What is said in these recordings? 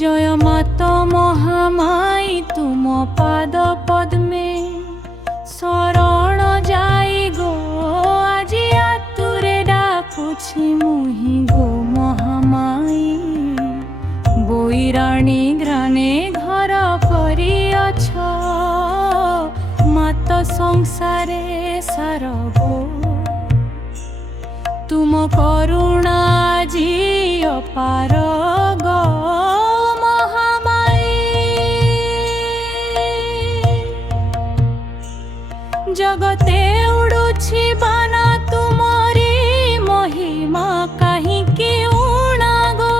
জয় মাত মহামাই তুম পাদ পদ্মে শরণ যাই গো আজি আতুরে ডাকুছি মুহি গো মহামাই বৈরাণী গ্রানে ঘর করিଅছ মাত সংসারে সারব তুম করুণা জি অপার গো মহামাই জগতে উড়ুছি বানা তুমরি মহিমা কাহিকি উଣା গো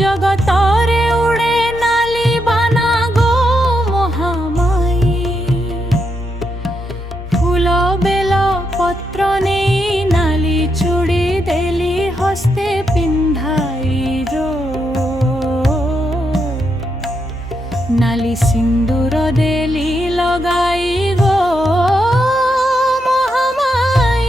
জগতরে উড়ে নালি বানা গো মহামাই ফুল বেল পত্র নেই নালি চুড়ি দেলি হস্তে পিন্ধাই যো নালি সিন্দুর দেলি লগাই গো মহামাই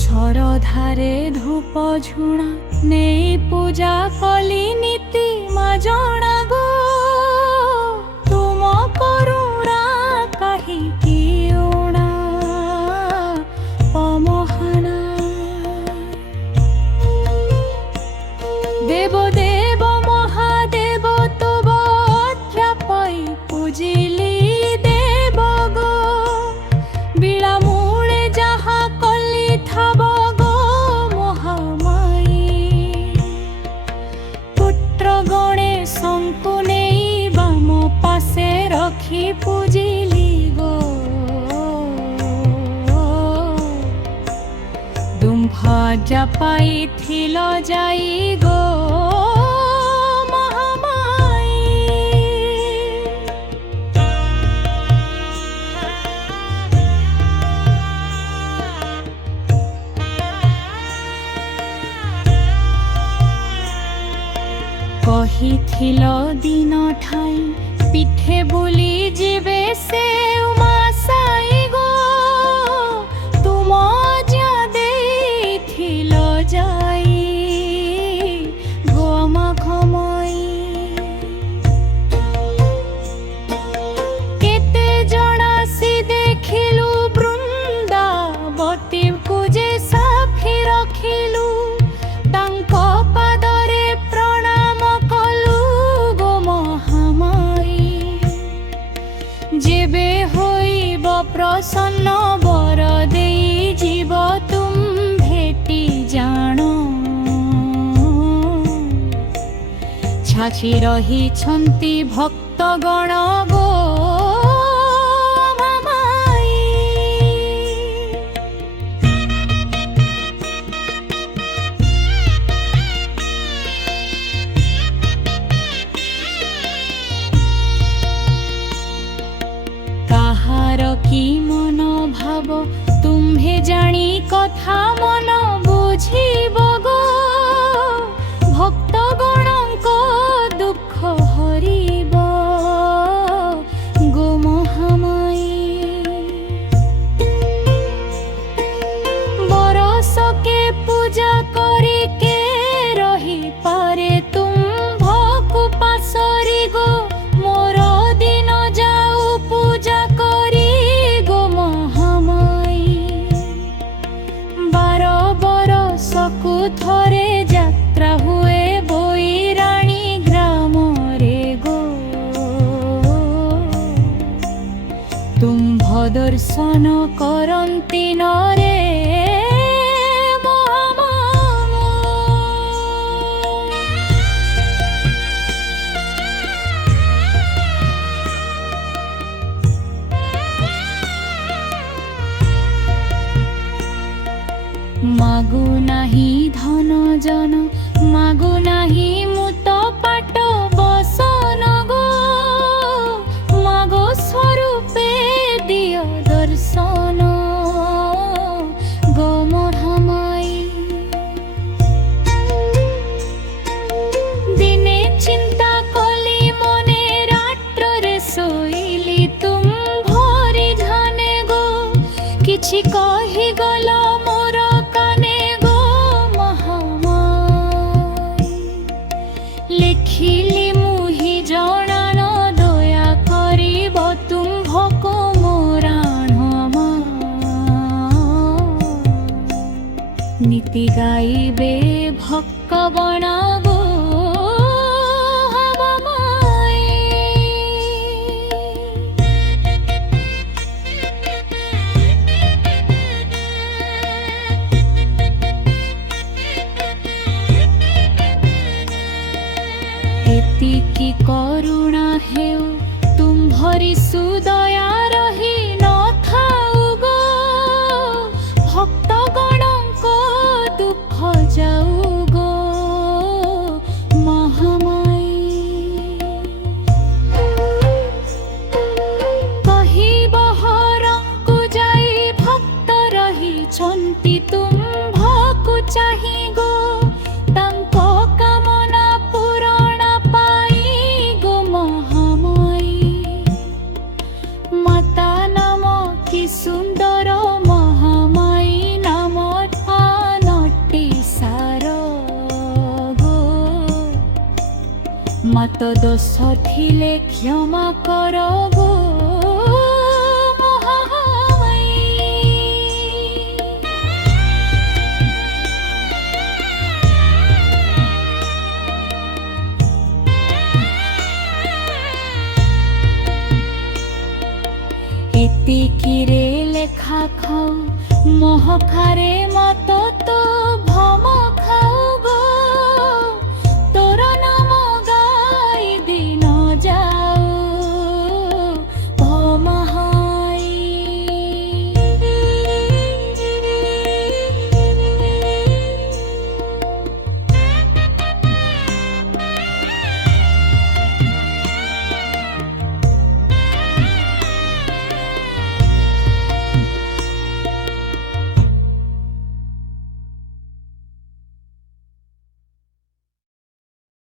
সরধারে ধূপ ঝুଣା নেই পূজা কলি নীতি মা জଣା গো তুম করুণা কাহিকি উଣା পমহানা দেব দেব মহাদেব তব অধ্যাপই পূজিলি দেব গো বিড়ামূলে যাহা কলি থাব গো মহামাই পুত্র গণে শঙ্কু নেই বাম পাশে রখি পূজিলি গো দুম্ভ জাপাইথিল যাই গো মহামাই কহিথিল দিন ঠাই পিঠে বুলি ଯିବେ ସେ উমা সাই গো তুম যা ଦେଇଥିଲ যাই গো মাঘমই কেতে জଣାସି ଦେଖିଲୁ ବୃନ୍ଦାବତୀକୁ ଯେ ସାକ୍ଷୀ ରଖିଲୁ ତାଙ୍କ ପାଦରେ ପ୍ରଣାମ କଲୁ ଗୋ ମହାମାଇ ଯେବେ ହୋଇବ ପ୍ରସନ୍ନ ବର ଦେଇ ଯିବ ତୁମ ଭେଟି ଜାଣ ଛାଛି ରହିଛନ୍ତି ଭକ୍ତଗଣ ଗୋ ମହାମାଇ কাহার কি মন ভাব তুম্ভে জানি কথা মন বুঝিব গো ভক্তগণଙ୍କ দুঃখ হরিব গো মহামাই বরষকে পূজা করি কে রহি পারে তুম্ভକୁ পাশরি গো মোর দিন যাও পূজা করি গো মহামাই 12 বরষକୁ থরে যাত্রা হুয়ে বৈরাণী গ্রামরে গো তুম্ভ দর্শন করন্তি নরে মাগু নাহি ধন জন মাগু নাহি মুত পাট বসন গো মাগো স্বরূপে দিয় দর্শন গো মহামাই দিনে চিন্তা কলি মনে রাত্রে শোইলি তুম ভরি ধ্যানে গো କିଛି କହି ଗଲ ମୋର କାନେ ଗୋ স্তুতি গাইবে ভক্তগণ গো হাবমায়ে। ଏତିକି କରୁଣା ହେଉ ତୁମ୍ଭରି ସୁଦୟା ରହି ନଥାଉ ଗୋ ଭକ୍ତଗଣଙ୍କ ଦୁଃଖ ଯାଉ ଗୋ ମହାମାୟୀ। କହିବ ହରଙ୍କୁ ଯାଇ ଭକ୍ତ ରହିଛନ୍ତି ତୁମ୍ଭକୁ ଚାହିଁ ଗୋ ତାଙ୍କ କାମନା ପୂରଣ ପାଇ ଗୋ ମହାମାୟୀ। ମାତା ନାମ କି ସୁନ୍ଦର ମହାମାୟୀ ନାମ ନଟି ସାର ଗୋ। ମାତ ଦୋଷ ଥିଲେ କ୍ଷମା କର ଗୋ ମହାମାୟୀ। ଏତିକିରେ ଲେଖା ଖାଉ ମହକାରେ ମାତ ତୋ